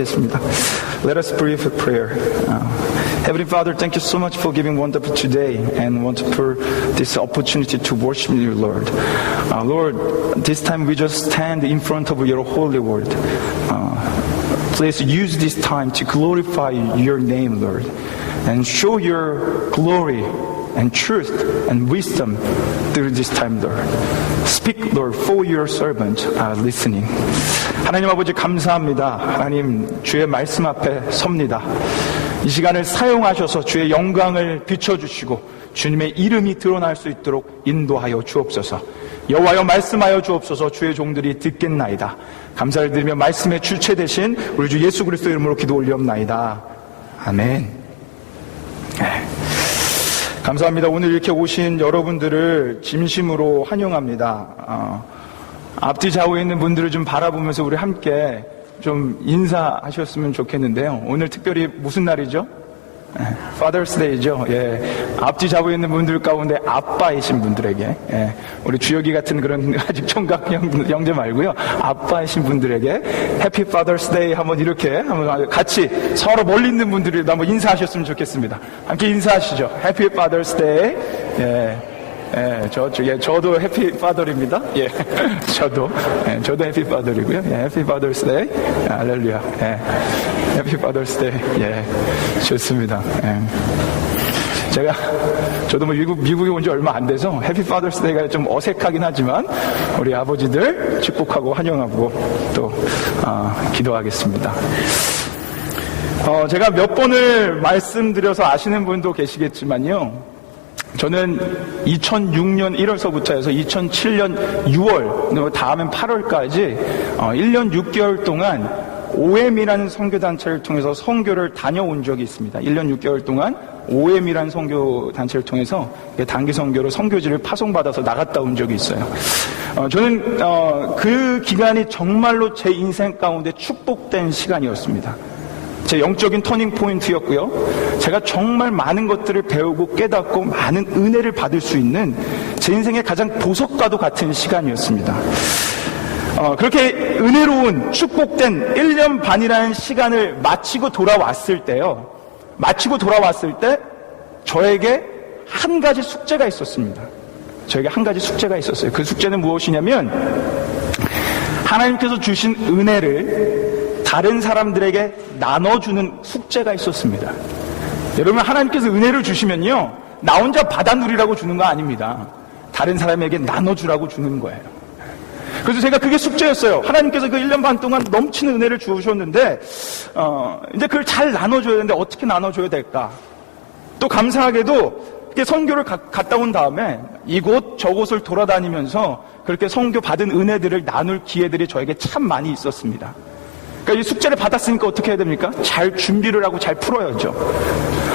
하겠습니다. Let us pray for prayer. Heavenly Father, thank you so much for giving wonderful today and wonderful this opportunity to worship you, Lord. Lord, this time we just stand in front of your holy word. Please use this time to glorify your name, Lord, and show your glory and truth and wisdom through this time, Lord. Speak, Lord, for your servant listening. 하나님 아버지 감사합니다. 하나님 주의 말씀 앞에 섭니다. 이 시간을 사용하셔서 주의 영광을 비춰주시고 주님의 이름이 드러날 수 있도록 인도하여 주옵소서. 여호와여 말씀하여 주옵소서. 주의 종들이 듣겠나이다. 감사를 드리며 말씀의 주체 되신 우리 주 예수 그리스도 이름으로 기도 올리옵나이다. 아멘. 네. 감사합니다. 오늘 이렇게 오신 여러분들을 진심으로 환영합니다. 앞뒤 좌우에 있는 분들을 좀 바라보면서 우리 함께 좀 인사하셨으면 좋겠는데요. 오늘 특별히 무슨 날이죠? Father's Day죠. 예. 앞뒤 좌우에 있는 분들 가운데 아빠이신 분들에게, 예. 우리 주혁이 같은 그런 아직 총각 형제 말고요. 아빠이신 분들에게 Happy Father's Day 한번 이렇게 한번 같이 서로 멀리 있는 분들이 한번 인사하셨으면 좋겠습니다. 함께 인사하시죠. Happy Father's Day. 예. 예, 저도 해피 파더입니다. 예, 저도 해피 파더이고요. 예, 해피 파더스 데이. 할렐루야. 예, 해피 파더스 데이. 예, 좋습니다. 예. 저도 뭐 미국에 온 지 얼마 안 돼서 해피 파더스 데이가 좀 어색하긴 하지만 우리 아버지들 축복하고 환영하고 또 기도하겠습니다. 제가 몇 번을 말씀드려서 아시는 분도 계시겠지만요. 저는 2006년 1월서부터 해서 2007년 6월, 다음엔 8월까지 1년 6개월 동안 OM이라는 선교단체를 통해서 선교를 다녀온 적이 있습니다. 1년 6개월 동안 OM이라는 선교단체를 통해서 단기 선교로 선교지를 파송받아서 나갔다 온 적이 있어요. 저는 그 기간이 정말로 제 인생 가운데 축복된 시간이었습니다. 제 영적인 터닝 포인트였고요. 제가 정말 많은 것들을 배우고 깨닫고 많은 은혜를 받을 수 있는 제 인생의 가장 보석과도 같은 시간이었습니다. 그렇게 은혜로운 축복된 1년 반이라는 시간을 마치고 돌아왔을 때 저에게 한 가지 숙제가 있었습니다. 그 숙제는 무엇이냐면 하나님께서 주신 은혜를 다른 사람들에게 나눠주는 숙제가 있었습니다. 여러분, 하나님께서 은혜를 주시면요, 나 혼자 받아 누리라고 주는 거 아닙니다. 다른 사람에게 나눠주라고 주는 거예요. 그래서 제가 그게 숙제였어요. 하나님께서 그 1년 반 동안 넘치는 은혜를 주셨는데 이제 그걸 잘 나눠줘야 되는데 어떻게 나눠줘야 될까? 또 감사하게도 이렇게 선교를 갔다 온 다음에 이곳 저곳을 돌아다니면서 그렇게 선교 받은 은혜들을 나눌 기회들이 저에게 참 많이 있었습니다. 그러니까 이 숙제를 받았으니까 어떻게 해야 됩니까? 잘 준비를 하고 잘 풀어야죠.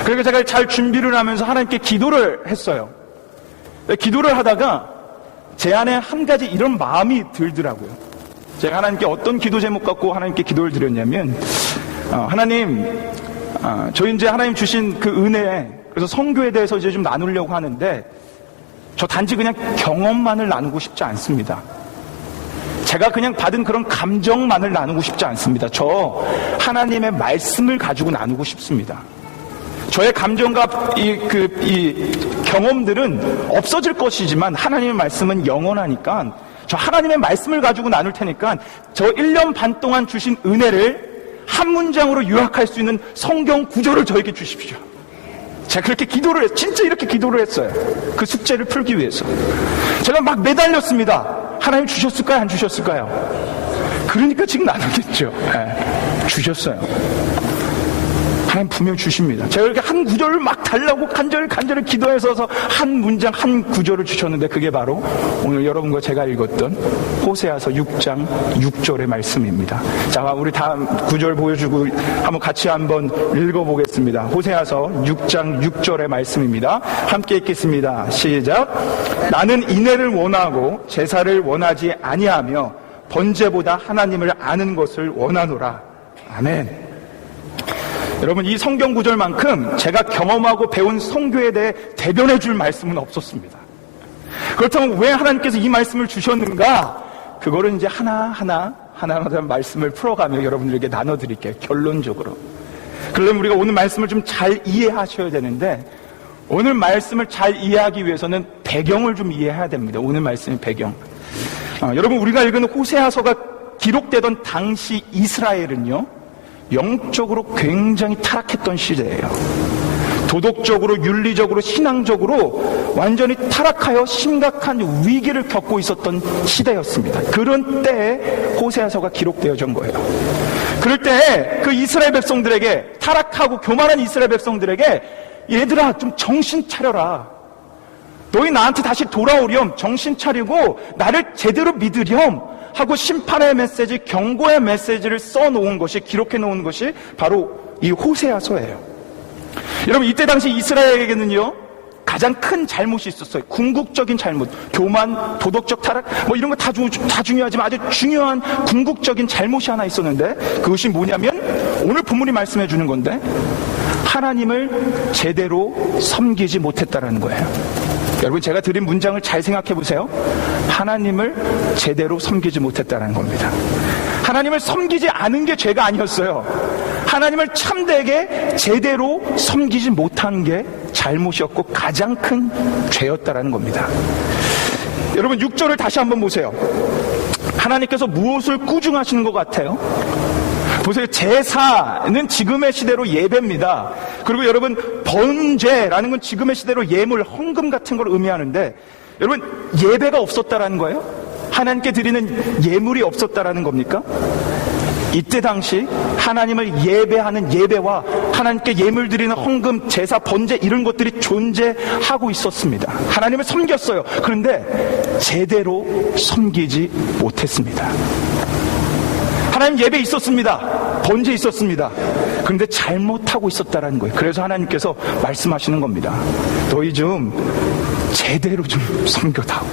그러니까 제가 잘 준비를 하면서 하나님께 기도를 했어요. 기도를 하다가 제 안에 한 가지 이런 마음이 들더라고요. 제가 하나님께 어떤 기도 제목 갖고 하나님께 기도를 드렸냐면, 하나님, 저 이제 하나님 주신 그 은혜, 그래서 선교에 대해서 이제 좀 나누려고 하는데 저 단지 그냥 경험만을 나누고 싶지 않습니다. 제가 그냥 받은 그런 감정만을 나누고 싶지 않습니다. 저 하나님의 말씀을 가지고 나누고 싶습니다. 저의 감정과 이 경험들은 없어질 것이지만 하나님의 말씀은 영원하니까 저 하나님의 말씀을 가지고 나눌 테니까 저 1년 반 동안 주신 은혜를 한 문장으로 요약할 수 있는 성경 구절을 저에게 주십시오. 제가 그렇게 진짜 이렇게 기도를 했어요. 그 숙제를 풀기 위해서. 제가 막 매달렸습니다. 하나님 주셨을까요? 안 주셨을까요? 그러니까 지금 나누겠죠. 네, 주셨어요. 하나님 분명 주십니다. 제가 이렇게 한 구절을 막 달라고 간절히 기도해서 한 문장, 한 구절을 주셨는데 그게 바로 오늘 여러분과 제가 읽었던 호세아서 6장 6절의 말씀입니다. 자, 우리 다음 구절 보여주고 같이 한번 읽어보겠습니다. 호세아서 6장 6절의 말씀입니다. 함께 읽겠습니다. 시작. 나는 인애를 원하고 제사를 원하지 아니하며 번제보다 하나님을 아는 것을 원하노라. 아멘. 여러분, 이 성경 구절만큼 제가 경험하고 배운 선교에 대해 대변해 줄 말씀은 없었습니다. 그렇다면 왜 하나님께서 이 말씀을 주셨는가? 그거를 이제 하나하나 하나하나 말씀을 풀어가며 여러분들에게 나눠드릴게요. 결론적으로. 그러면 우리가 오늘 말씀을 좀 잘 이해하셔야 되는데, 오늘 말씀을 잘 이해하기 위해서는 배경을 좀 이해해야 됩니다. 오늘 말씀의 배경. 여러분, 우리가 읽은 호세아서가 기록되던 당시 이스라엘은요, 영적으로 굉장히 타락했던 시대예요. 도덕적으로, 윤리적으로, 신앙적으로 완전히 타락하여 심각한 위기를 겪고 있었던 시대였습니다. 그런 때에 호세아서가 기록되어진 거예요. 그럴 때 그 이스라엘 백성들에게, 타락하고 교만한 이스라엘 백성들에게, 얘들아 좀 정신 차려라. 너희 나한테 다시 돌아오렴. 정신 차리고 나를 제대로 믿으렴 하고 심판의 메시지, 경고의 메시지를 써놓은 것이, 기록해 놓은 것이 바로 이 호세아서예요. 여러분, 이때 당시 이스라엘에게는요, 가장 큰 잘못이 있었어요. 궁극적인 잘못, 교만, 도덕적 타락, 뭐 이런 거 다 중요하지만 아주 중요한 궁극적인 잘못이 하나 있었는데, 그것이 뭐냐면 오늘 본문이 말씀해 주는 건데, 하나님을 제대로 섬기지 못했다라는 거예요. 여러분, 제가 드린 문장을 잘 생각해 보세요. 하나님을 제대로 섬기지 못했다는 겁니다. 하나님을 섬기지 않은 게 죄가 아니었어요. 하나님을 참되게 제대로 섬기지 못한 게 잘못이었고 가장 큰 죄였다라는 겁니다. 여러분, 6절을 다시 한번 보세요. 하나님께서 무엇을 꾸중하시는 것 같아요? 보세요. 제사는 지금의 시대로 예배입니다. 그리고 여러분, 번제라는 건 지금의 시대로 예물, 헌금 같은 걸 의미하는데, 여러분, 예배가 없었다라는 거예요? 하나님께 드리는 예물이 없었다라는 겁니까? 이때 당시 하나님을 예배하는 예배와 하나님께 예물 드리는 헌금, 제사, 번제 이런 것들이 존재하고 있었습니다. 하나님을 섬겼어요. 그런데 제대로 섬기지 못했습니다. 하나님 예배 있었습니다. 번제 있었습니다. 그런데 잘못하고 있었다라는 거예요. 그래서 하나님께서 말씀하시는 겁니다. 너희 좀 제대로 좀 섬겨다오.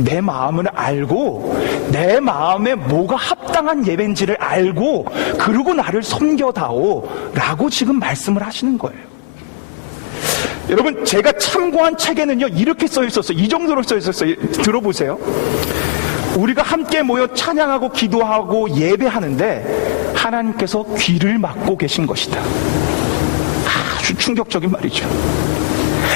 내 마음을 알고 내 마음에 뭐가 합당한 예배인지를 알고 그러고 나를 섬겨다오 라고 지금 말씀을 하시는 거예요. 여러분, 제가 참고한 책에는요 이렇게 써 있었어요. 이 정도로 써 있었어요. 들어보세요. 우리가 함께 모여 찬양하고 기도하고 예배하는데 하나님께서 귀를 막고 계신 것이다. 아주 충격적인 말이죠.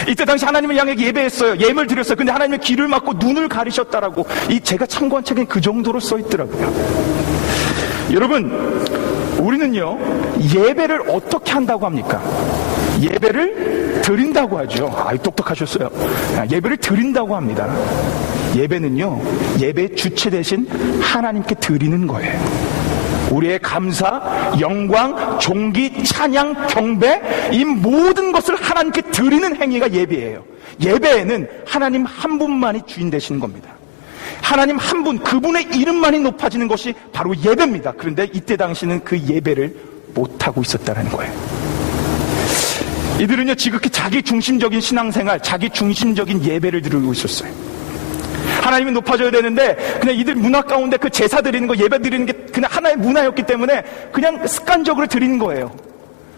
이때 당시 하나님을 향해 예배했어요. 예물 드렸어요. 근데 하나님의 귀를 막고 눈을 가리셨다라고, 이 제가 참고한 책엔 그 정도로 써 있더라고요. 여러분, 우리는요 예배를 어떻게 한다고 합니까? 예배를 드린다고 하죠. 아이, 똑똑하셨어요. 예배를 드린다고 합니다. 예배는요, 예배의 주체 대신 하나님께 드리는 거예요. 우리의 감사, 영광, 존귀, 찬양, 경배, 이 모든 것을 하나님께 드리는 행위가 예배예요. 예배에는 하나님 한 분만이 주인 되시는 겁니다. 하나님 한 분, 그분의 이름만이 높아지는 것이 바로 예배입니다. 그런데 이때 당시는 그 예배를 못하고 있었다는 거예요. 이들은요 지극히 자기 중심적인 신앙생활, 자기 중심적인 예배를 드리고 있었어요. 하나님이 높아져야 되는데 그냥 이들 문화 가운데 그 제사 드리는 거, 예배 드리는 게 그냥 하나의 문화였기 때문에 그냥 습관적으로 드리는 거예요.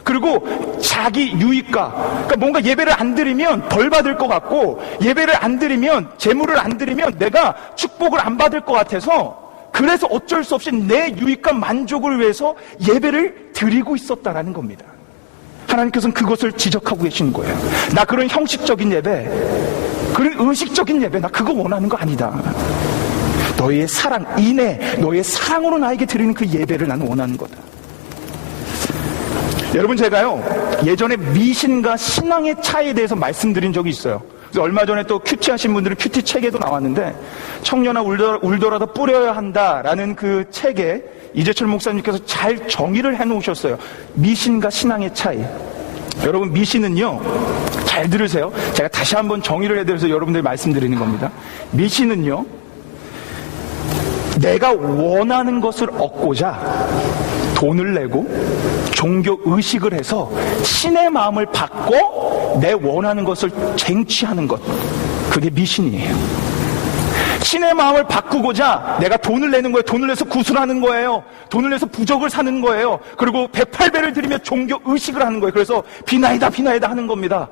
그리고 자기 유익과, 그러니까 뭔가 예배를 안 드리면 벌 받을 것 같고, 예배를 안 드리면, 제물을 안 드리면 내가 축복을 안 받을 것 같아서, 그래서 어쩔 수 없이 내 유익과 만족을 위해서 예배를 드리고 있었다라는 겁니다. 하나님께서는 그것을 지적하고 계시는 거예요. 나 그런 형식적인 예배, 그런 의식적인 예배, 나 그거 원하는 거 아니다. 너희의 사랑, 인애, 너희의 사랑으로 나에게 드리는 그 예배를 나는 원하는 거다. 여러분, 제가요 예전에 미신과 신앙의 차이에 대해서 말씀드린 적이 있어요. 그래서 얼마 전에 또 큐티 하신 분들은 큐티 책에도 나왔는데, 청년아 울더라도 뿌려야 한다라는 그 책에 이재철 목사님께서 잘 정의를 해놓으셨어요. 미신과 신앙의 차이. 여러분, 미신은요, 잘 들으세요. 제가 다시 한번 정의를 해드려서 여러분들 말씀드리는 겁니다. 미신은요, 내가 원하는 것을 얻고자 돈을 내고 종교 의식을 해서 신의 마음을 받고 내 원하는 것을 쟁취하는 것, 그게 미신이에요. 신의 마음을 바꾸고자 내가 돈을 내는 거예요. 돈을 내서 구슬하는 거예요. 돈을 내서 부적을 사는 거예요. 그리고 108배를 드리며 종교 의식을 하는 거예요. 그래서 비나이다 비나이다 하는 겁니다.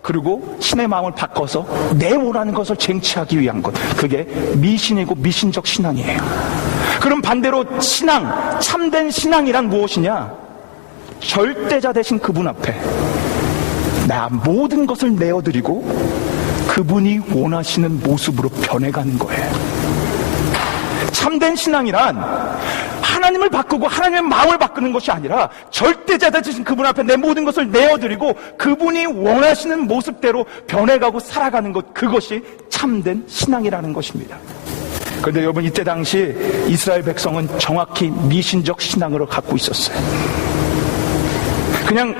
그리고 신의 마음을 바꿔서 내 원하는 것을 쟁취하기 위한 것, 그게 미신이고 미신적 신앙이에요. 그럼 반대로 신앙, 참된 신앙이란 무엇이냐? 절대자 되신 그분 앞에 나 모든 것을 내어드리고 그분이 원하시는 모습으로 변해가는 거예요. 참된 신앙이란 하나님을 바꾸고 하나님의 마음을 바꾸는 것이 아니라 절대자 되신 그분 앞에 내 모든 것을 내어드리고 그분이 원하시는 모습대로 변해가고 살아가는 것, 그것이 참된 신앙이라는 것입니다. 그런데 여러분, 이때 당시 이스라엘 백성은 정확히 미신적 신앙으로 갖고 있었어요. 그냥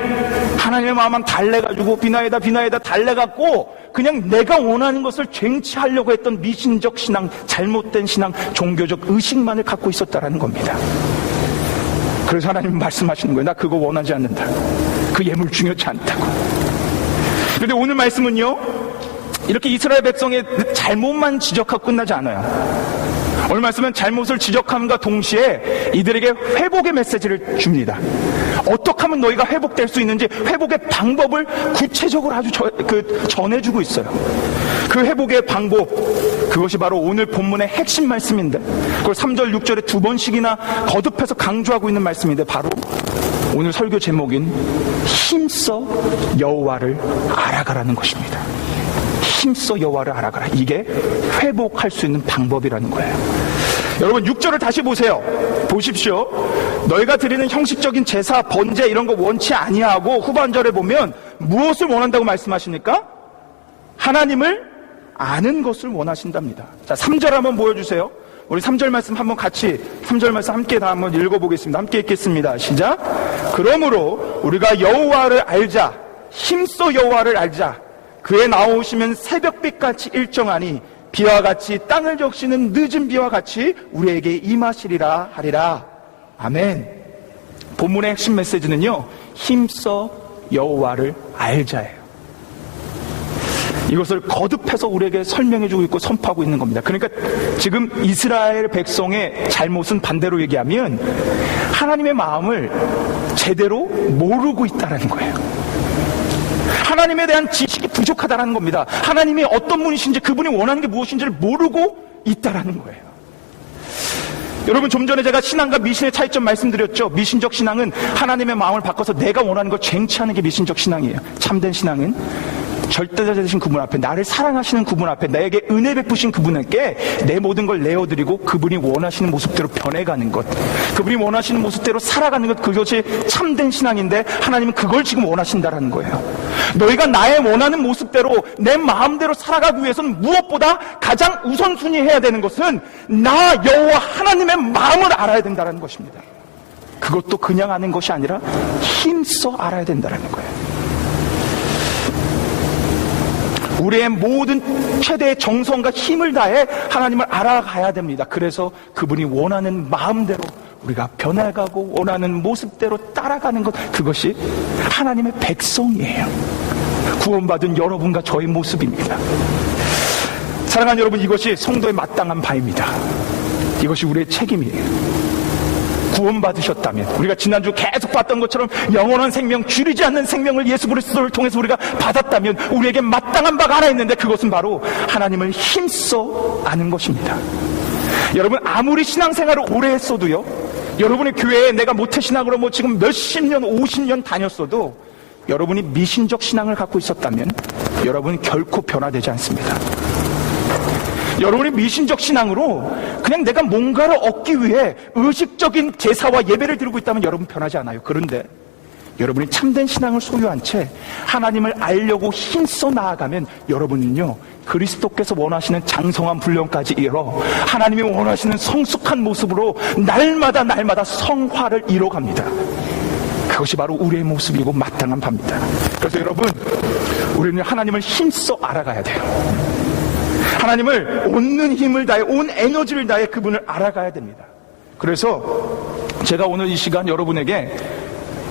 하나님의 마음만 달래가지고 비나이다 달래갖고 그냥 내가 원하는 것을 쟁취하려고 했던 미신적 신앙, 잘못된 신앙, 종교적 의식만을 갖고 있었다라는 겁니다. 그래서 하나님은 말씀하시는 거예요. 나 그거 원하지 않는다. 그 예물 중요치 않다고. 그런데 오늘 말씀은요, 이렇게 이스라엘 백성의 잘못만 지적하고 끝나지 않아요. 오늘 말씀은 잘못을 지적함과 동시에 이들에게 회복의 메시지를 줍니다. 어떻게 하면 너희가 회복될 수 있는지 회복의 방법을 구체적으로 아주 전해주고 있어요. 그 회복의 방법, 그것이 바로 오늘 본문의 핵심 말씀인데, 그걸 3절, 6절에 두 번씩이나 거듭해서 강조하고 있는 말씀인데, 바로 오늘 설교 제목인 힘써 여호와를 알아가라는 것입니다. 힘써 여호와를 알아가라. 이게 회복할 수 있는 방법이라는 거예요. 여러분, 6절을 다시 보세요. 보십시오. 너희가 드리는 형식적인 제사, 번제 이런 거 원치 아니하고, 후반절에 보면 무엇을 원한다고 말씀하십니까? 하나님을 아는 것을 원하신답니다. 자, 3절 한번 보여주세요. 우리 3절 말씀 한번 같이, 3절 말씀 함께 다 한번 읽어보겠습니다. 함께 읽겠습니다. 시작. 그러므로 우리가 여호와를 알자, 힘써 여호와를 알자. 그에 나오시면 새벽빛같이 일정하니 비와 같이 땅을 적시는 늦은 비와 같이 우리에게 임하시리라 하리라. 아멘. 본문의 핵심 메시지는요, 힘써 여호와를 알자예요. 이것을 거듭해서 우리에게 설명해주고 있고 선포하고 있는 겁니다. 그러니까 지금 이스라엘 백성의 잘못은 반대로 얘기하면 하나님의 마음을 제대로 모르고 있다는 거예요. 하나님에 대한 지식이 부족하다는 겁니다. 하나님이 어떤 분이신지, 그분이 원하는 게 무엇인지를 모르고 있다는 거예요. 여러분, 좀 전에 제가 신앙과 미신의 차이점 말씀드렸죠. 미신적 신앙은 하나님의 마음을 바꿔서 내가 원하는 걸 쟁취하는 게 미신적 신앙이에요. 참된 신앙은 절대자 되신 그분 앞에, 나를 사랑하시는 그분 앞에, 나에게 은혜 베푸신 그분에게 내 모든 걸 내어드리고 그분이 원하시는 모습대로 변해가는 것, 그분이 원하시는 모습대로 살아가는 것, 그것이 참된 신앙인데 하나님은 그걸 지금 원하신다라는 거예요. 너희가 나의 원하는 모습대로 내 마음대로 살아가기 위해서는 무엇보다 가장 우선순위 해야 되는 것은 나 여호와 하나님의 마음을 알아야 된다는 것입니다. 그것도 그냥 아는 것이 아니라 힘써 알아야 된다는 거예요. 우리의 모든 최대의 정성과 힘을 다해 하나님을 알아가야 됩니다. 그래서 그분이 원하는 마음대로 우리가 변해가고 원하는 모습대로 따라가는 것, 그것이 하나님의 백성이에요. 구원받은 여러분과 저의 모습입니다. 사랑하는 여러분, 이것이 성도의 마땅한 바입니다. 이것이 우리의 책임이에요. 구원받으셨다면, 우리가 지난주 계속 봤던 것처럼 영원한 생명, 줄이지 않는 생명을 예수 그리스도를 통해서 우리가 받았다면 우리에게 마땅한 바가 하나 있는데, 그것은 바로 하나님을 힘써 아는 것입니다. 여러분, 아무리 신앙생활을 오래 했어도요, 여러분의 교회에 내가 모태신앙으로 뭐 지금 몇십 년, 50년 다녔어도 여러분이 미신적 신앙을 갖고 있었다면 여러분은 결코 변화되지 않습니다. 여러분이 미신적 신앙으로 그냥 내가 뭔가를 얻기 위해 의식적인 제사와 예배를 드리고 있다면 여러분 변하지 않아요. 그런데 여러분이 참된 신앙을 소유한 채 하나님을 알려고 힘써 나아가면 여러분은요, 그리스도께서 원하시는 장성한 분량까지 이뤄 하나님이 원하시는 성숙한 모습으로 날마다 성화를 이뤄갑니다. 그것이 바로 우리의 모습이고 마땅한 바입니다. 그래서 여러분, 우리는 하나님을 힘써 알아가야 돼요. 하나님을 온 힘을 다해, 온 에너지를 다해 그분을 알아가야 됩니다. 그래서 제가 오늘 이 시간 여러분에게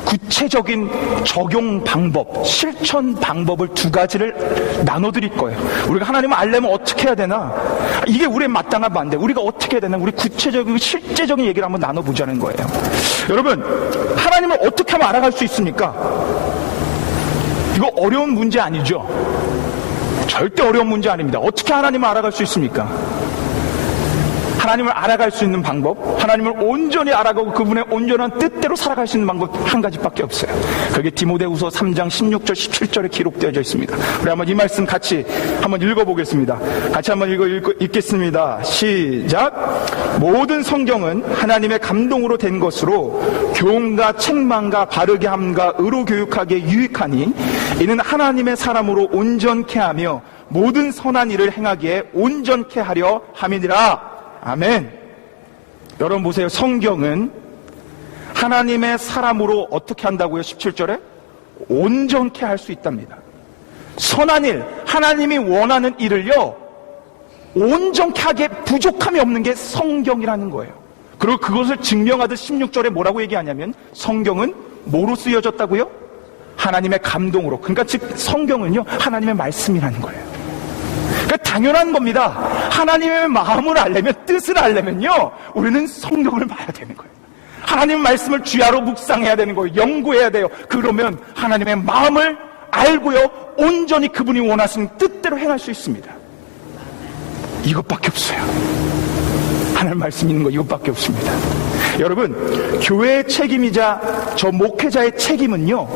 구체적인 적용 방법, 실천 방법을 두 가지를 나눠드릴 거예요. 우리가 하나님을 알려면 어떻게 해야 되나? 이게 우리의 마땅한 반대. 우리가 어떻게 해야 되나? 우리 구체적이고 실제적인 얘기를 한번 나눠보자는 거예요. 여러분, 하나님을 어떻게 하면 알아갈 수 있습니까? 이거 어려운 문제 아니죠? 절대 어려운 문제 아닙니다. 어떻게 하나님을 알아갈 수 있습니까? 하나님을 알아갈 수 있는 방법, 하나님을 온전히 알아가고 그분의 온전한 뜻대로 살아갈 수 있는 방법 한 가지밖에 없어요. 그게 디모데후서 3장 16절 17절에 기록되어져 있습니다. 우리 한번 이 말씀 같이 한번 읽어보겠습니다. 같이 한번 읽겠습니다. 시작. 모든 성경은 하나님의 감동으로 된 것으로 교훈과 책망과 바르게 함과 의로 교육하기에 유익하니 이는 하나님의 사람으로 온전케 하며 모든 선한 일을 행하기에 온전케 하려 함이니라. 아멘. 여러분 보세요. 성경은 하나님의 사람으로 어떻게 한다고요? 17절에 온전케 할 수 있답니다. 선한 일, 하나님이 원하는 일을요 온전케 하기에 부족함이 없는 게 성경이라는 거예요. 그리고 그것을 증명하듯 16절에 뭐라고 얘기하냐면 성경은 뭐로 쓰여졌다고요? 하나님의 감동으로. 그러니까 즉 성경은요 하나님의 말씀이라는 거예요. 그러니까 당연한 겁니다. 하나님의 마음을 알려면, 뜻을 알려면요 우리는 성경을 봐야 되는 거예요. 하나님의 말씀을 주야로 묵상해야 되는 거예요. 연구해야 돼요. 그러면 하나님의 마음을 알고요 온전히 그분이 원하시는 뜻대로 행할 수 있습니다. 이것밖에 없어요. 하나님 말씀 있는 거 이것밖에 없습니다. 여러분, 교회의 책임이자 저 목회자의 책임은요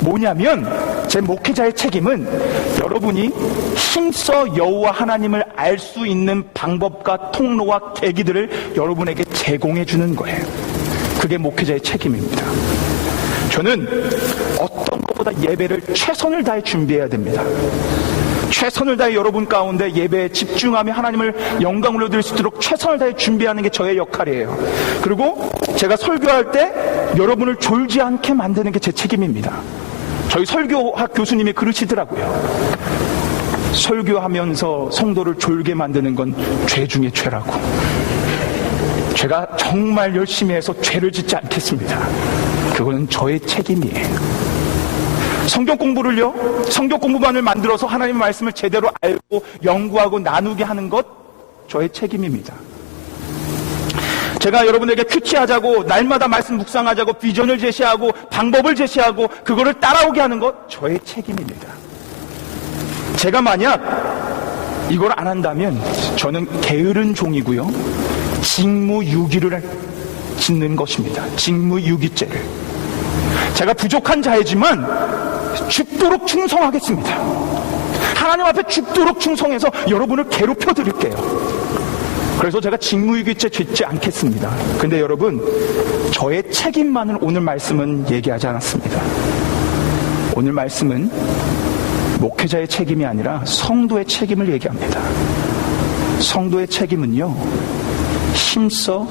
뭐냐면, 제 목회자의 책임은 여러분이 힘써 여호와 하나님을 알 수 있는 방법과 통로와 계기들을 여러분에게 제공해 주는 거예요. 그게 목회자의 책임입니다. 저는 어떤 것보다 예배를 최선을 다해 준비해야 됩니다. 최선을 다해 여러분 가운데 예배에 집중하며 하나님을 영광 올려드릴 수 있도록 최선을 다해 준비하는 게 저의 역할이에요. 그리고 제가 설교할 때 여러분을 졸지 않게 만드는 게 제 책임입니다. 저희 설교학 교수님이 그러시더라고요. 설교하면서 성도를 졸게 만드는 건 죄 중에 죄라고. 제가 정말 열심히 해서 죄를 짓지 않겠습니다. 그거는 저의 책임이에요. 성경 공부를요, 성경 공부반을 만들어서 하나님의 말씀을 제대로 알고 연구하고 나누게 하는 것 저의 책임입니다. 제가 여러분에게 큐티하자고, 날마다 말씀 묵상하자고, 비전을 제시하고 방법을 제시하고 그거를 따라오게 하는 것 저의 책임입니다. 제가 만약 이걸 안 한다면 저는 게으른 종이고요 직무유기를 짓는 것입니다. 직무유기죄를. 제가 부족한 자이지만 죽도록 충성하겠습니다. 하나님 앞에 죽도록 충성해서 여러분을 괴롭혀 드릴게요. 그래서 제가 직무유기죄 짓지 않겠습니다. 근데 여러분, 저의 책임만을 오늘 말씀은 얘기하지 않았습니다. 오늘 말씀은 목회자의 책임이 아니라 성도의 책임을 얘기합니다. 성도의 책임은요 힘써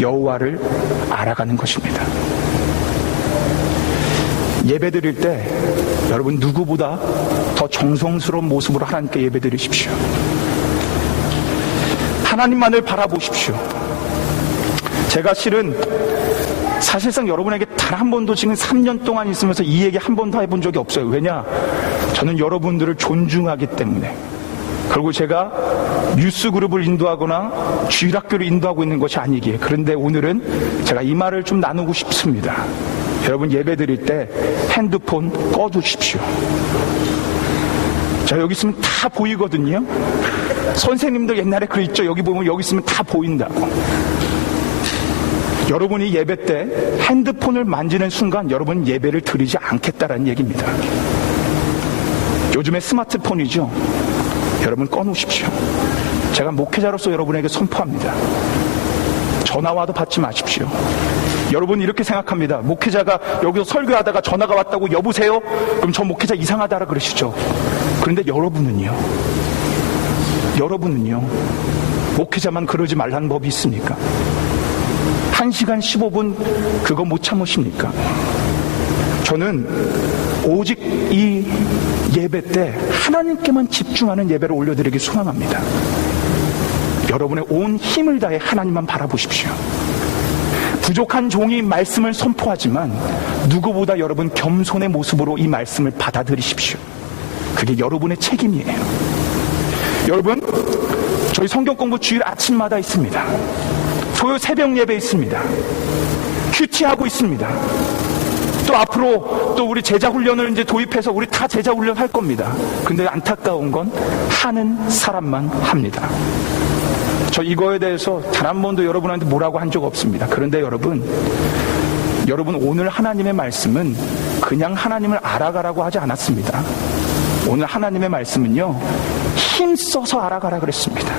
여호와를 알아가는 것입니다. 예배드릴 때 여러분 누구보다 더 정성스러운 모습으로 하나님께 예배드리십시오. 하나님만을 바라보십시오. 제가 사실상 여러분에게 단 한 번도 지금 3년 동안 있으면서 이 얘기 한 번도 해본 적이 없어요. 왜냐? 저는 여러분들을 존중하기 때문에. 그리고 제가 뉴스그룹을 인도하거나 주일학교를 인도하고 있는 것이 아니기에. 그런데 오늘은 제가 이 말을 좀 나누고 싶습니다. 여러분 예배 드릴 때 핸드폰 꺼두십시오. 저 여기 있으면 다 보이거든요. 선생님들 옛날에 그랬죠. 여기 보면 여기 있으면 다 보인다고. 여러분이 예배 때 핸드폰을 만지는 순간 여러분 예배를 드리지 않겠다라는 얘기입니다. 요즘에 스마트폰이죠. 여러분 꺼놓으십시오. 제가 목회자로서 여러분에게 선포합니다. 전화 와도 받지 마십시오. 여러분 이렇게 생각합니다. 목회자가 여기서 설교하다가 전화가 왔다고 여보세요? 그럼 저 목회자 이상하다라 그러시죠. 그런데 여러분은요 목회자만 그러지 말라는 법이 있습니까? 1시간 15분 그거 못 참으십니까? 저는 오직 이 예배 때 하나님께만 집중하는 예배를 올려드리기 소망합니다. 여러분의 온 힘을 다해 하나님만 바라보십시오. 부족한 종이 말씀을 선포하지만 누구보다 여러분 겸손의 모습으로 이 말씀을 받아들이십시오. 그게 여러분의 책임이에요. 여러분, 저희 성경 공부 주일 아침마다 있습니다. 토요 새벽 예배 있습니다. 큐티하고 있습니다. 또 앞으로 또 우리 제자 훈련을 이제 도입해서 우리 다 제자 훈련 할 겁니다. 근데 안타까운 건 하는 사람만 합니다. 저 이거에 대해서 단 한 번도 여러분한테 뭐라고 한 적 없습니다. 그런데 여러분 오늘 하나님의 말씀은 그냥 하나님을 알아가라고 하지 않았습니다. 오늘 하나님의 말씀은요, 힘써서 알아가라 그랬습니다.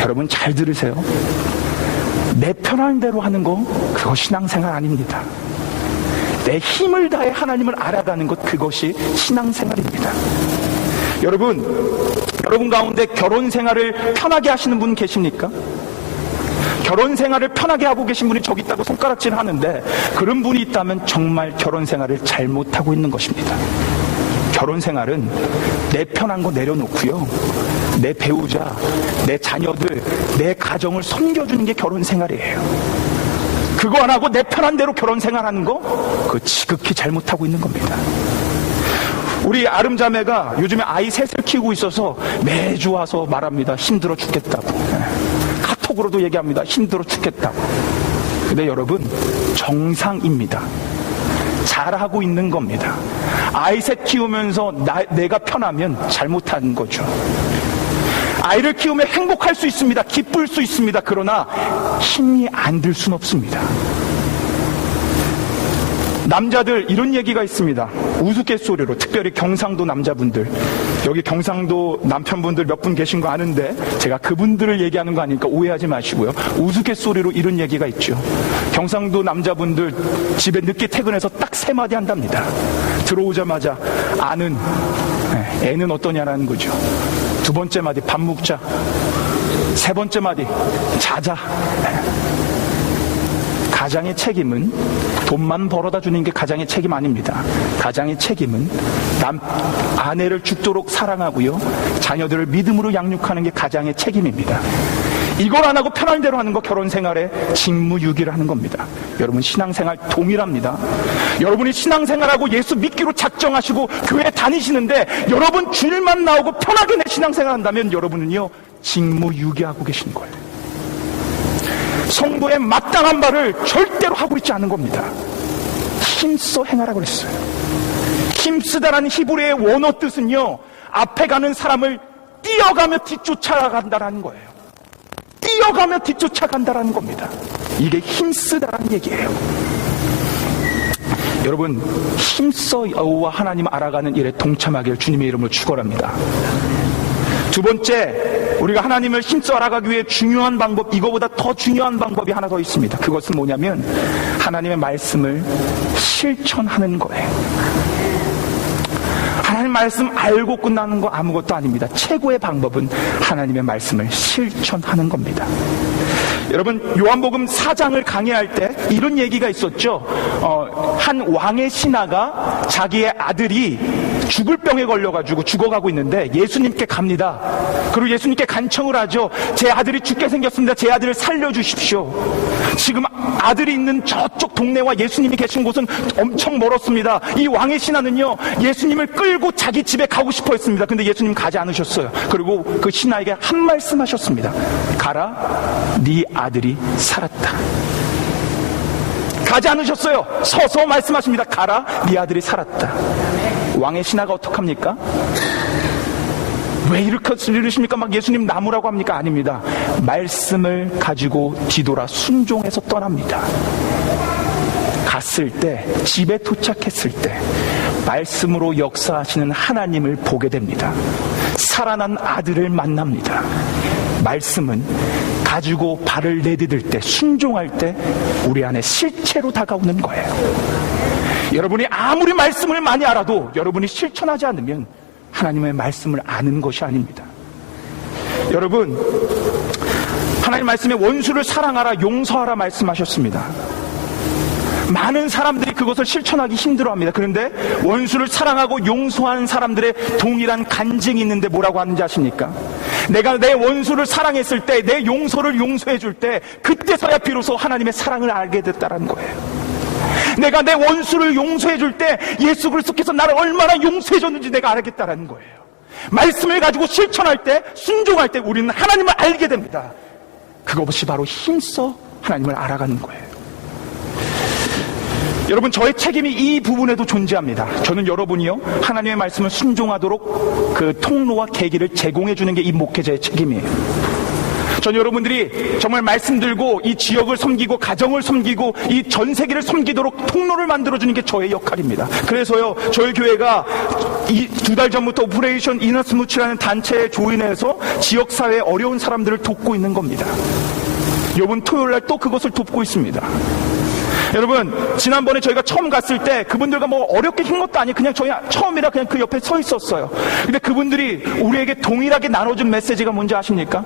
여러분 잘 들으세요. 내 편한 대로 하는 거 그거 신앙생활 아닙니다. 내 힘을 다해 하나님을 알아가는 것, 그것이 신앙생활입니다. 여러분 가운데 결혼 생활을 편하게 하시는 분 계십니까? 결혼 생활을 편하게 하고 계신 분이 저기 있다고 손가락질 하는데, 그런 분이 있다면 정말 결혼 생활을 잘못하고 있는 것입니다. 결혼 생활은 내 편한 거 내려놓고요, 내 배우자, 내 자녀들, 내 가정을 섬겨주는 게 결혼 생활이에요. 그거 안 하고 내 편한 대로 결혼 생활하는 거, 그거 지극히 잘못하고 있는 겁니다. 우리 아름자매가 요즘에 아이 셋을 키우고 있어서 매주 와서 말합니다. 힘들어 죽겠다고. 카톡으로도 얘기합니다. 힘들어 죽겠다고. 근데 여러분, 정상입니다. 잘하고 있는 겁니다. 아이 셋 키우면서 내가 편하면 잘못한 거죠. 아이를 키우면 행복할 수 있습니다. 기쁠 수 있습니다. 그러나 힘이 안 들 수는 없습니다. 남자들 이런 얘기가 있습니다. 우스갯소리로, 특별히 경상도 남자분들, 여기 경상도 남편분들 몇 분 계신 거 아는데 제가 그분들을 얘기하는 거 아니니까 오해하지 마시고요. 우스갯소리로 이런 얘기가 있죠. 경상도 남자분들 집에 늦게 퇴근해서 딱 3마디 한답니다. 들어오자마자 아는, 애는 어떠냐라는 거죠. 2번째 마디 밥 먹자. 3번째 마디 자자. 가장의 책임은 돈만 벌어다 주는 게 가장의 책임 아닙니다. 가장의 책임은 아내를 죽도록 사랑하고요, 자녀들을 믿음으로 양육하는 게 가장의 책임입니다. 이걸 안 하고 편한 대로 하는 거 결혼 생활에 직무유기를 하는 겁니다. 여러분 신앙생활 동일합니다. 여러분이 신앙생활하고 예수 믿기로 작정하시고 교회 다니시는데 여러분 주일만 나오고 편하게 내 신앙생활 한다면 여러분은요 직무유기하고 계신 거예요. 성도의 마땅한 바를 절대로 하고 있지 않은 겁니다. 힘써 행하라고 그랬어요. 힘쓰다라는 히브리의 원어 뜻은요, 앞에 가는 사람을 뛰어가며 뒤쫓아간다라는 거예요. 뛰어가며 뒤쫓아간다라는 겁니다. 이게 힘쓰다라는 얘기예요. 여러분, 힘써 여호와 하나님 알아가는 일에 동참하기를 주님의 이름으로 축원합니다. 두 번째, 우리가 하나님을 힘써 알아가기 위해 중요한 방법, 이거보다 더 중요한 방법이 하나 더 있습니다. 그것은 뭐냐면 하나님의 말씀을 실천하는 거예요. 하나님 말씀 알고 끝나는 거 아무것도 아닙니다. 최고의 방법은 하나님의 말씀을 실천하는 겁니다. 여러분, 요한복음 4장을 강의할 때 이런 얘기가 있었죠. 한 왕의 신하가 자기의 아들이 죽을 병에 걸려가지고 죽어가고 있는데 예수님께 갑니다. 그리고 예수님께 간청을 하죠. 제 아들이 죽게 생겼습니다. 제 아들을 살려주십시오. 지금 아들이 있는 저쪽 동네와 예수님이 계신 곳은 엄청 멀었습니다. 이 왕의 신하는요, 예수님을 끌고 자기 집에 가고 싶어 했습니다. 근데 예수님 가지 않으셨어요. 그리고 그 신하에게 한 말씀 하셨습니다. 가라, 네 아들이 살았다. 가지 않으셨어요. 서서 말씀하십니다. 가라, 네 아들이 살았다. 왕의 신하가 어떡합니까? 왜 이렇게 이러십니까? 막 예수님 나무라고 합니까? 아닙니다. 말씀을 가지고 뒤돌아 순종해서 떠납니다. 갔을 때, 집에 도착했을 때 말씀으로 역사하시는 하나님을 보게 됩니다. 살아난 아들을 만납니다. 말씀은 가지고 발을 내디딜 때, 순종할 때 우리 안에 실체로 다가오는 거예요. 여러분이 아무리 말씀을 많이 알아도 여러분이 실천하지 않으면 하나님의 말씀을 아는 것이 아닙니다. 여러분, 하나님 말씀에 원수를 사랑하라, 용서하라 말씀하셨습니다. 많은 사람들이 그것을 실천하기 힘들어합니다. 그런데 원수를 사랑하고 용서하는 사람들의 동일한 간증이 있는데 뭐라고 하는지 아십니까? 내가 내 원수를 사랑했을 때, 내 용서를 용서해 줄 때, 그때서야 비로소 하나님의 사랑을 알게 됐다는 거예요. 내가 내 원수를 용서해 줄 때 예수 그리스도께서 나를 얼마나 용서해 줬는지 내가 알겠다라는 거예요. 말씀을 가지고 실천할 때, 순종할 때 우리는 하나님을 알게 됩니다. 그것이 바로 힘써 하나님을 알아가는 거예요. 여러분, 저의 책임이 이 부분에도 존재합니다. 저는 여러분이요, 하나님의 말씀을 순종하도록 그 통로와 계기를 제공해 주는 게 이 목회자의 책임이에요. 전 여러분들이 정말 말씀 들고 이 지역을 섬기고 가정을 섬기고 이 전 세계를 섬기도록 통로를 만들어주는 게 저의 역할입니다. 그래서요, 저희 교회가 이 2달 전부터 오퍼레이션 이너스무치라는 단체에 조인해서 지역사회의 어려운 사람들을 돕고 있는 겁니다. 이번 토요일날 또 그것을 돕고 있습니다. 여러분, 지난번에 저희가 처음 갔을 때 그분들과 뭐 어렵게 한 것도 아니에요. 그냥 저희 처음이라 그냥 그 옆에 서 있었어요. 근데 그분들이 우리에게 동일하게 나눠준 메시지가 뭔지 아십니까?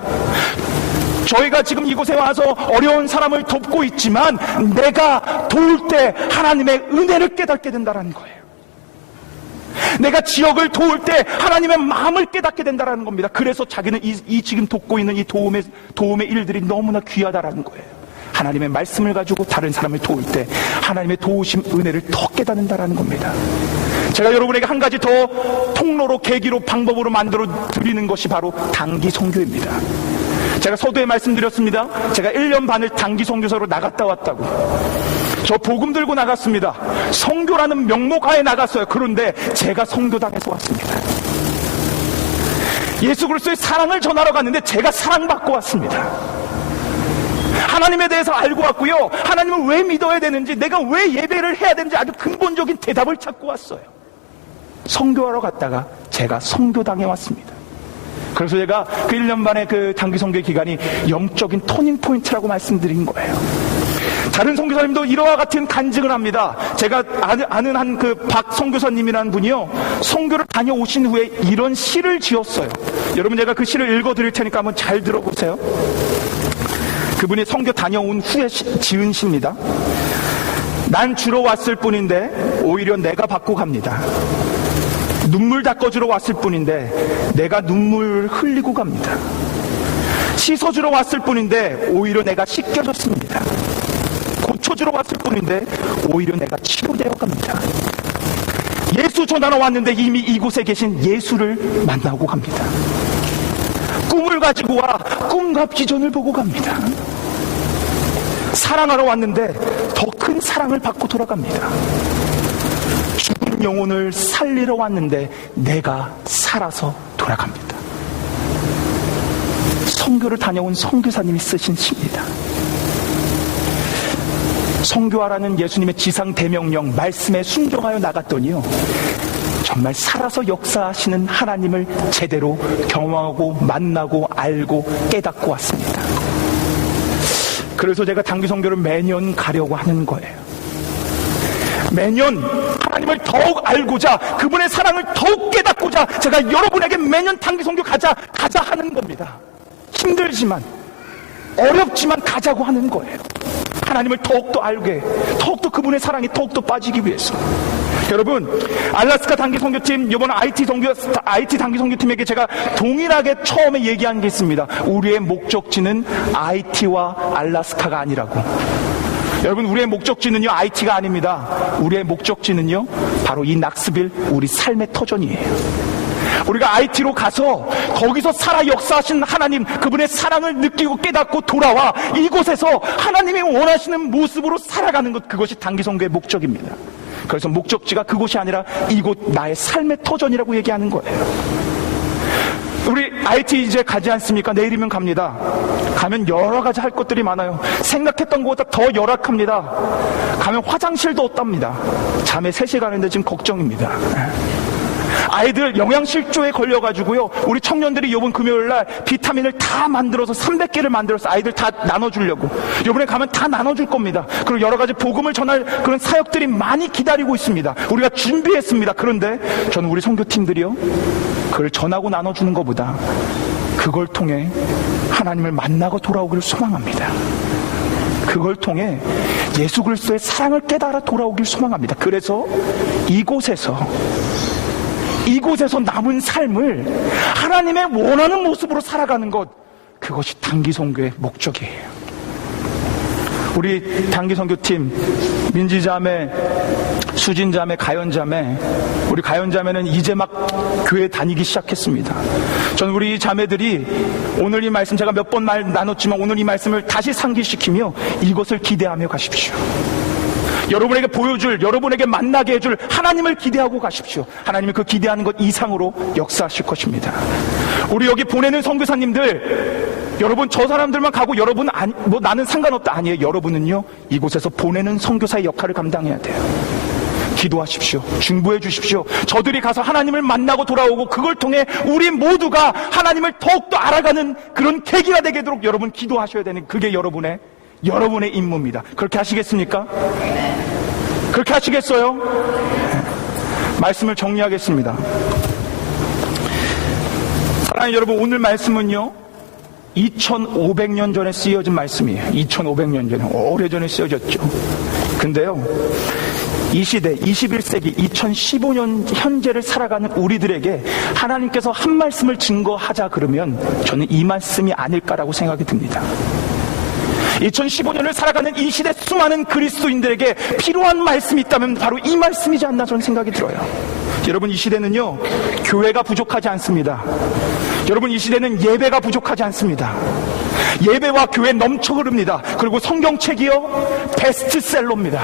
저희가 지금 이곳에 와서 어려운 사람을 돕고 있지만 내가 도울 때 하나님의 은혜를 깨닫게 된다는 거예요. 내가 지역을 도울 때 하나님의 마음을 깨닫게 된다는 겁니다. 그래서 자기는 이 지금 돕고 있는 이 도움의 일들이 너무나 귀하다라는 거예요. 하나님의 말씀을 가지고 다른 사람을 도울 때 하나님의 도우심 은혜를 더 깨닫는다라는 겁니다. 제가 여러분에게 한 가지 더 통로로 계기로 방법으로 만들어 드리는 것이 바로 단기 선교입니다. 제가 서두에 말씀드렸습니다. 제가 1년 반을 단기 선교사로 나갔다 왔다고. 저 복음 들고 나갔습니다. 선교라는 명목하에 나갔어요. 그런데 제가 선교당해서 왔습니다. 예수 그리스도의 사랑을 전하러 갔는데 제가 사랑받고 왔습니다. 하나님에 대해서 알고 왔고요, 하나님을 왜 믿어야 되는지, 내가 왜 예배를 해야 되는지 아주 근본적인 대답을 찾고 왔어요. 선교하러 갔다가 제가 선교당해 왔습니다. 그래서 제가 그 1년 반의 그 단기 선교 기간이 영적인 터닝 포인트라고 말씀드린 거예요. 다른 선교사님도 이와 같은 간증을 합니다. 제가 아는 한 그 박 선교사님이라는 분이요, 선교를 다녀오신 후에 이런 시를 지었어요. 여러분, 제가 그 시를 읽어드릴 테니까 한번 잘 들어보세요. 그분이 선교 다녀온 후에 지은 시입니다. 난 주러 왔을 뿐인데 오히려 내가 받고 갑니다. 눈물 닦아주러 왔을 뿐인데 내가 눈물 흘리고 갑니다. 씻어주러 왔을 뿐인데 오히려 내가 씻겨졌습니다. 고쳐주러 왔을 뿐인데 오히려 내가 치료되어 갑니다. 예수 전하러 왔는데 이미 이곳에 계신 예수를 만나고 갑니다. 꿈을 가지고 와 꿈과 비전을 보고 갑니다. 사랑하러 왔는데 더 큰 사랑을 받고 돌아갑니다. 죽은 영혼을 살리러 왔는데 내가 살아서 돌아갑니다. 선교를 다녀온 선교사님이 쓰신 시입니다. 선교하라는 예수님의 지상 대명령 말씀에 순종하여 나갔더니요, 정말 살아서 역사하시는 하나님을 제대로 경험하고 만나고 알고 깨닫고 왔습니다. 그래서 제가 단기 선교를 매년 가려고 하는 거예요. 매년 하나님을 더욱 알고자, 그분의 사랑을 더욱 깨닫고자 제가 여러분에게 매년 단기 선교 가자 하는 겁니다. 힘들지만 어렵지만 가자고 하는 거예요. 하나님을 더욱더 알게, 더욱더 그분의 사랑이 더욱더 빠지기 위해서. 여러분, 알라스카 단기 선교팀, 이번 IT 단기 선교팀에게 제가 동일하게 처음에 얘기한 게 있습니다. 우리의 목적지는 IT와 알라스카가 아니라고. 여러분, 우리의 목적지는요, IT가 아닙니다. 우리의 목적지는요, 바로 이 낙스빌, 우리 삶의 터전이에요. 우리가 IT로 가서 거기서 살아 역사하신 하나님, 그분의 사랑을 느끼고 깨닫고 돌아와 이곳에서 하나님이 원하시는 모습으로 살아가는 것, 그것이 단기 선교의 목적입니다. 그래서 목적지가 그곳이 아니라 이곳 나의 삶의 터전이라고 얘기하는 거예요. 우리 IT 이제 가지 않습니까? 내일이면 갑니다. 가면 여러 가지 할 것들이 많아요. 생각했던 것보다 더 열악합니다. 가면 화장실도 없답니다. 잠에 3시에 가는데 지금 걱정입니다. 아이들 영양실조에 걸려가지고요, 우리 청년들이 이번 금요일날 비타민을 다 만들어서 300개를 만들어서 아이들 다 나눠주려고, 이번에 가면 다 나눠줄 겁니다. 그리고 여러 가지 복음을 전할 그런 사역들이 많이 기다리고 있습니다. 우리가 준비했습니다. 그런데 저는 우리 선교팀들이요, 그걸 전하고 나눠주는 것보다 그걸 통해 하나님을 만나고 돌아오기를 소망합니다. 그걸 통해 예수 그리스도의 사랑을 깨달아 돌아오길 소망합니다. 그래서 이곳에서 남은 삶을 하나님의 원하는 모습으로 살아가는 것, 그것이 단기 선교의 목적이에요. 우리 단기 선교팀, 민지자매, 수진자매, 가연자매, 우리 가연자매는 이제 막 교회 다니기 시작했습니다. 저는 우리 자매들이 오늘 이 말씀, 제가 몇 번 나눴지만 오늘 이 말씀을 다시 상기시키며 이것을 기대하며 가십시오. 여러분에게 보여줄, 여러분에게 만나게 해줄 하나님을 기대하고 가십시오. 하나님은 그 기대하는 것 이상으로 역사하실 것입니다. 우리 여기 보내는 선교사님들, 여러분 저 사람들만 가고 여러분 뭐 나는 상관없다 아니에요. 여러분은요 이곳에서 보내는 선교사의 역할을 감당해야 돼요. 기도하십시오. 중보해 주십시오. 저들이 가서 하나님을 만나고 돌아오고 그걸 통해 우리 모두가 하나님을 더욱더 알아가는 그런 계기가 되도록 여러분 기도하셔야 되는, 그게 여러분의 임무입니다. 그렇게 하시겠습니까? 그렇게 하시겠어요? 말씀을 정리하겠습니다. 사랑하는 여러분, 오늘 말씀은요 2500년 전에 쓰여진 말씀이에요. 2500년 전에, 오래전에 쓰여졌죠. 근데요 이 시대 21세기 2015년 현재를 살아가는 우리들에게 하나님께서 한 말씀을 증거하자 그러면 저는 이 말씀이 아닐까라고 생각이 듭니다. 2015년을 살아가는 이 시대 수많은 그리스도인들에게 필요한 말씀이 있다면 바로 이 말씀이지 않나 저는 생각이 들어요. 여러분, 이 시대는요 교회가 부족하지 않습니다. 여러분, 이 시대는 예배가 부족하지 않습니다. 예배와 교회 넘쳐 흐릅니다. 그리고 성경책이요 베스트셀러입니다.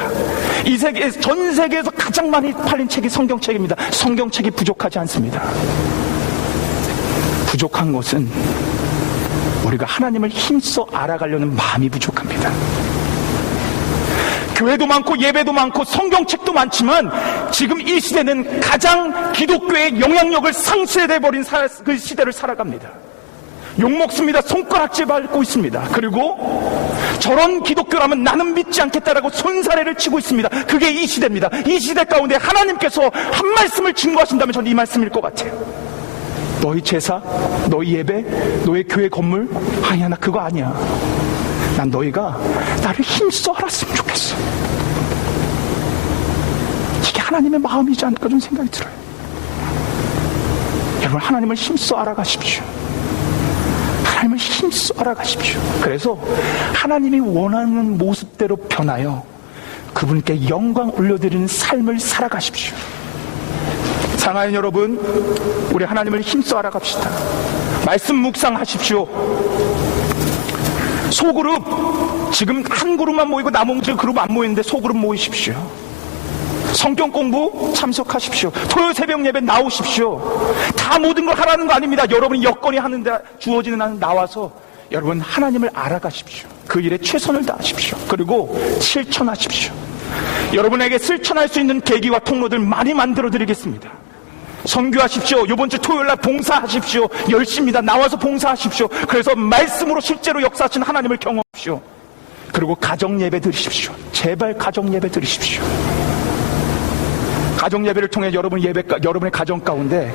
이 세계, 전 세계에서 가장 많이 팔린 책이 성경책입니다. 성경책이 부족하지 않습니다. 부족한 것은 우리가 하나님을 힘써 알아가려는 마음이 부족합니다. 교회도 많고 예배도 많고 성경책도 많지만 지금 이 시대는 가장 기독교의 영향력을 상실해버린 그 시대를 살아갑니다. 욕먹습니다. 손가락질 밟고 있습니다. 그리고 저런 기독교라면 나는 믿지 않겠다라고 손사래를 치고 있습니다. 그게 이 시대입니다. 이 시대 가운데 하나님께서 한 말씀을 증거하신다면 저는 이 말씀일 것 같아요. 너희 제사, 너희 예배, 너희 교회 건물, 아니야 나 그거 아니야. 난 너희가 나를 힘써 알았으면 좋겠어. 이게 하나님의 마음이지 않을까 좀 생각이 들어요. 여러분, 하나님을 힘써 알아가십시오. 하나님을 힘써 알아가십시오. 그래서 하나님이 원하는 모습대로 변하여 그분께 영광 올려드리는 삶을 살아가십시오. 사랑하는 여러분, 우리 하나님을 힘써 알아갑시다. 말씀 묵상하십시오. 소그룹, 지금 한 그룹만 모이고 나머지 그룹 안 모이는데 소그룹 모이십시오. 성경 공부 참석하십시오. 토요일 새벽 예배 나오십시오. 다 모든 걸 하라는 거 아닙니다. 여러분이 여건이 하는데 주어지는 한 나와서 여러분 하나님을 알아가십시오. 그 일에 최선을 다하십시오. 그리고 실천하십시오. 여러분에게 실천할 수 있는 계기와 통로들 많이 만들어 드리겠습니다. 선교하십시오. 이번 주 토요일날 봉사하십시오. 열심입니다. 나와서 봉사하십시오. 그래서 말씀으로 실제로 역사하신 하나님을 경험하십시오. 그리고 가정 예배 드리십시오. 제발 가정 예배 드리십시오. 가정 예배를 통해 여러분의 가정 가운데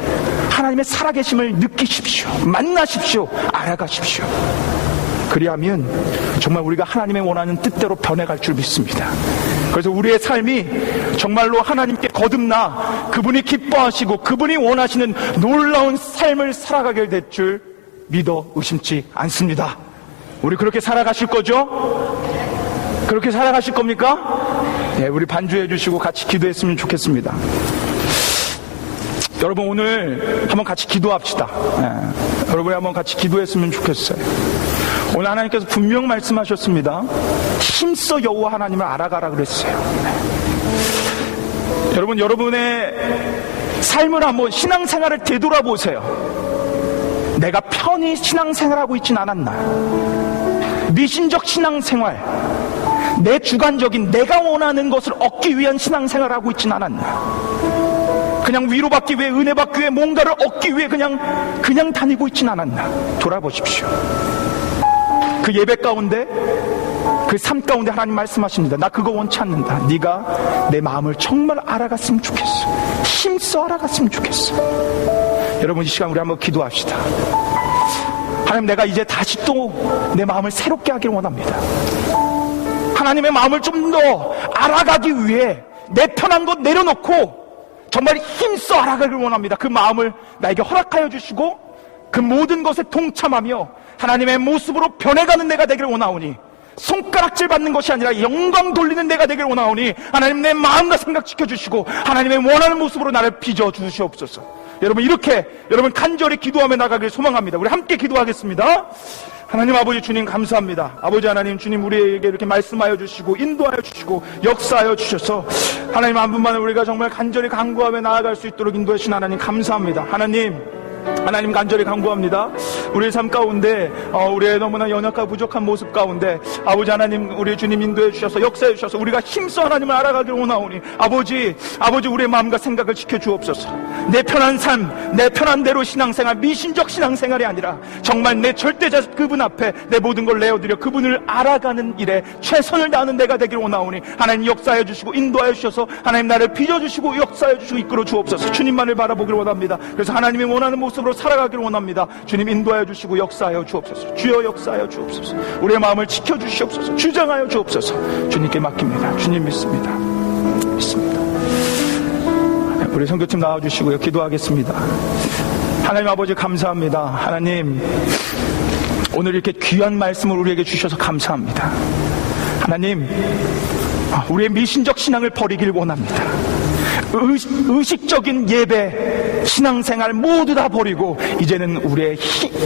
하나님의 살아계심을 느끼십시오. 만나십시오. 알아가십시오. 그리하면 정말 우리가 하나님의 원하는 뜻대로 변해갈 줄 믿습니다. 그래서 우리의 삶이 정말로 하나님께 거듭나 그분이 기뻐하시고 그분이 원하시는 놀라운 삶을 살아가게 될 줄 믿어 의심치 않습니다. 우리 그렇게 살아가실 거죠? 그렇게 살아가실 겁니까? 네, 우리 반주해 주시고 같이 기도했으면 좋겠습니다. 여러분, 오늘 한번 같이 기도합시다. 네, 여러분이 한번 같이 기도했으면 좋겠어요. 오늘 하나님께서 분명 말씀하셨습니다. 힘써 여호와 하나님을 알아가라 그랬어요. 네. 여러분, 여러분의 삶을 한번 신앙생활을 되돌아보세요. 내가 편히 신앙생활하고 있진 않았나? 미신적 신앙생활, 내 주관적인 내가 원하는 것을 얻기 위한 신앙생활을 하고 있진 않았나? 그냥 위로받기 위해, 은혜받기 위해, 뭔가를 얻기 위해 그냥 다니고 있진 않았나? 돌아보십시오. 그 예배 가운데, 그 삶 가운데 하나님 말씀하십니다. 나 그거 원치 않는다. 네가 내 마음을 정말 알아갔으면 좋겠어. 힘써 알아갔으면 좋겠어. 여러분, 이 시간 우리 한번 기도합시다. 하나님, 내가 이제 다시 또 내 마음을 새롭게 하기를 원합니다. 하나님의 마음을 좀 더 알아가기 위해 내 편한 것 내려놓고 정말 힘써 알아가기를 원합니다. 그 마음을 나에게 허락하여 주시고 그 모든 것에 동참하며 하나님의 모습으로 변해가는 내가 되기를 원하오니, 손가락질 받는 것이 아니라 영광 돌리는 내가 되기를 원하오니 하나님 내 마음과 생각 지켜주시고 하나님의 원하는 모습으로 나를 빚어 주시옵소서. 여러분 이렇게 여러분 간절히 기도하며 나가길 소망합니다. 우리 함께 기도하겠습니다. 하나님 아버지 주님 감사합니다. 아버지 하나님 주님 우리에게 이렇게 말씀하여 주시고 인도하여 주시고 역사하여 주셔서 하나님 한 분만을 우리가 정말 간절히 간구하며 나아갈 수 있도록 인도해 주신 하나님 감사합니다. 하나님 간절히 간구합니다. 우리의 삶 가운데 우리의 너무나 연약하고 부족한 모습 가운데 아버지 하나님 우리 주님 인도해 주셔서 역사해 주셔서 우리가 힘써 하나님을 알아가기를 원하오니 아버지 우리의 마음과 생각을 지켜 주옵소서. 내 편한 삶, 내 편한 대로 신앙생활, 미신적 신앙생활이 아니라 정말 내 절대자 그분 앞에 내 모든 걸 내어드려 그분을 알아가는 일에 최선을 다하는 내가 되기를 원하오니 하나님 역사해 주시고 인도하여 주셔서 하나님 나를 빚어주시고 역사해 주시고 이끌어 주옵소서. 주님만을 바라보기를 원합니다. 그래서 하나님이 원하는 모습으로 살아가기를 원합니다. 주님 인도하여 주시고 역사하여 주옵소서. 주여 역사하여 주옵소서. 우리의 마음을 지켜주시옵소서. 주장하여 주옵소서. 주님께 맡깁니다. 주님 믿습니다. 우리 선교팀 나와주시고요. 기도하겠습니다. 하나님 아버지 감사합니다. 하나님 오늘 이렇게 귀한 말씀을 우리에게 주셔서 감사합니다. 하나님 우리의 미신적 신앙을 버리길 원합니다. 의식적인 예배, 신앙생활 모두 다 버리고 이제는 우리의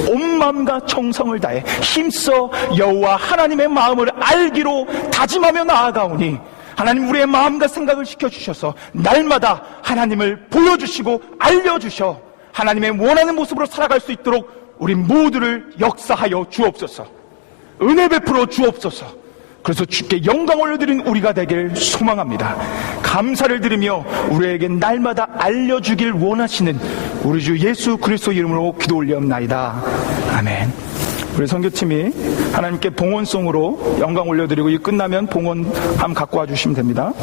온 마음과 정성을 다해 힘써 여호와 하나님의 마음을 알기로 다짐하며 나아가오니 하나님 우리의 마음과 생각을 지켜주셔서 날마다 하나님을 보여주시고 알려주셔 하나님의 원하는 모습으로 살아갈 수 있도록 우리 모두를 역사하여 주옵소서. 은혜 베풀어 주옵소서. 그래서 주께 영광 올려드린 우리가 되길 소망합니다. 감사를 드리며 우리에게 날마다 알려주길 원하시는 우리 주 예수 그리스도 이름으로 기도 올리옵나이다. 아멘. 우리 선교팀이 하나님께 봉헌송으로 영광 올려드리고 이 끝나면 봉헌함 갖고 와주시면 됩니다.